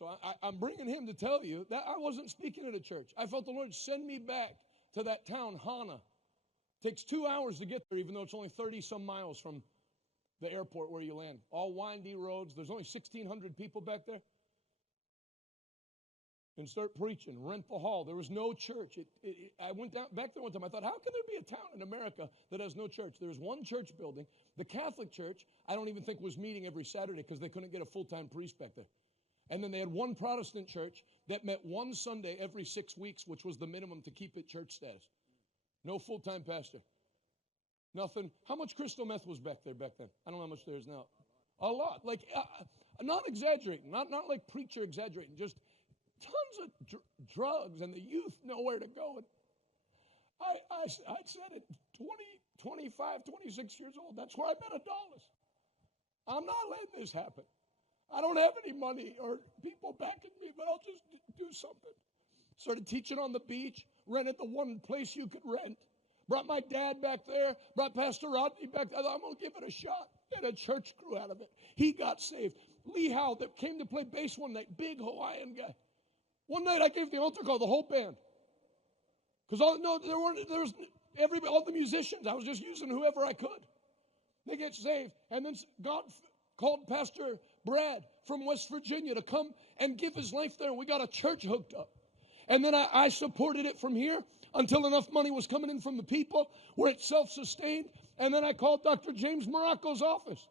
So I'm bringing him to tell you that I wasn't speaking at a church. I felt the Lord send me back to that town, Hana. Takes 2 hours to get there, even though it's only 30-some miles from the airport where you land. All windy roads. There's only 1,600 people back there. And start preaching. Rent the hall. There was no church. I went down back there one time. I thought, how can there be a town in America that has no church? There's one church building. The Catholic Church, I don't even think was meeting every Saturday because they couldn't get a full-time priest back there. And then they had one Protestant church that met one Sunday every 6 weeks, which was the minimum to keep it church status. No full-time pastor. Nothing. How much crystal meth was back then? I don't know how much there is now. A lot. Like, not exaggerating. Not like preacher exaggerating. Just tons of drugs and the youth nowhere to go. And I said at 25, 26 years old, that's where I met Adonis. I'm not letting this happen. I don't have any money or people backing me, but I'll just do something. Started teaching on the beach, rented the one place you could rent. Brought my dad back there, brought Pastor Rodney back there. I thought, I'm going to give it a shot. And a church grew out of it. He got saved. Lee Howe, that came to play bass one night, big Hawaiian guy. One night I gave the altar call, the whole band. Because all the musicians, I was just using whoever I could. They get saved. And then God called Pastor Brad from West Virginia to come and give his life there. And we got a church hooked up. And then I supported it from here until enough money was coming in from the people where it's self-sustained. And then I called Dr. James Morocco's office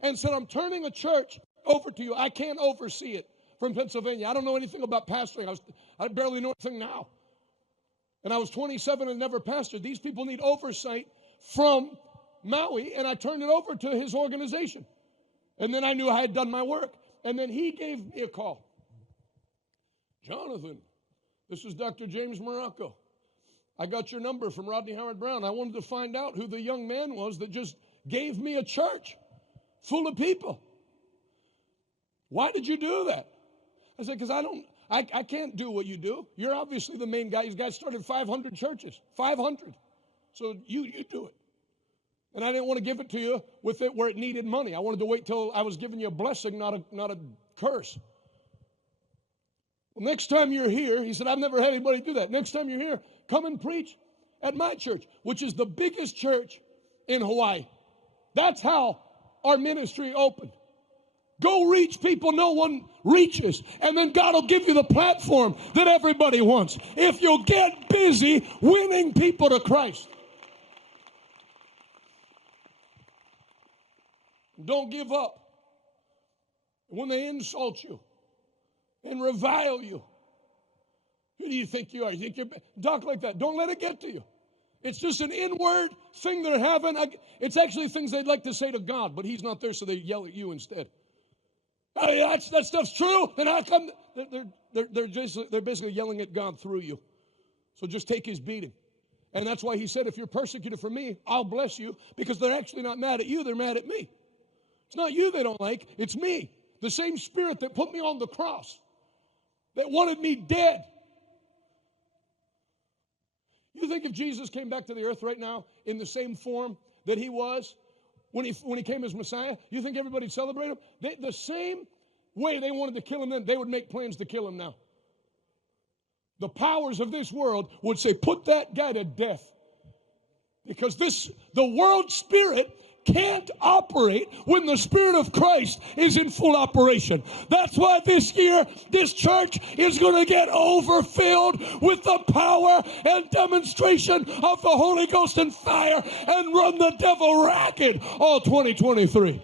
and said, I'm turning a church over to you. I can't oversee it from Pennsylvania. I don't know anything about pastoring. I barely know anything now. And I was 27 and never pastored. These people need oversight from Maui, and I turned it over to his organization. And then I knew I had done my work. And then he gave me a call. Jonathan, this is Dr. James Morocco. I got your number from Rodney Howard Brown. I wanted to find out who the young man was that just gave me a church full of people. Why did you do that? I said, because I can't do what you do. You're obviously the main guy. These guys started 500 churches, 500. So you do it. And I didn't want to give it to you with it where it needed money. I wanted to wait till I was giving you a blessing, not a curse. Well, next time you're here, he said, I've never had anybody do that. Next time you're here, come and preach at my church, which is the biggest church in Hawaii. That's how our ministry opened. Go reach people no one reaches, and then God will give you the platform that everybody wants. If you'll get busy winning people to Christ. Don't give up. When they insult you and revile you, who do you think you are? You think you're talk like that? Don't let it get to you. It's just an inward thing they're having. It's actually things they'd like to say to God, but he's not there, so they yell at you instead. Hey, that stuff's true. Then how come they're basically yelling at God through you? So just take his beating. And that's why he said, if you're persecuted for me, I'll bless you, because they're actually not mad at you, they're mad at me. It's not you they don't like, it's me. The same spirit that put me on the cross, that wanted me dead. You think if Jesus came back to the earth right now in the same form that he was when he came as Messiah, you think everybody'd celebrate him? The same way they wanted to kill him then, they would make plans to kill him now. The powers of this world would say, put that guy to death. Because the world spirit can't operate when the Spirit of Christ is in full operation. That's why this year, this church is going to get overfilled with the power and demonstration of the Holy Ghost and fire and run the devil ragged all 2023.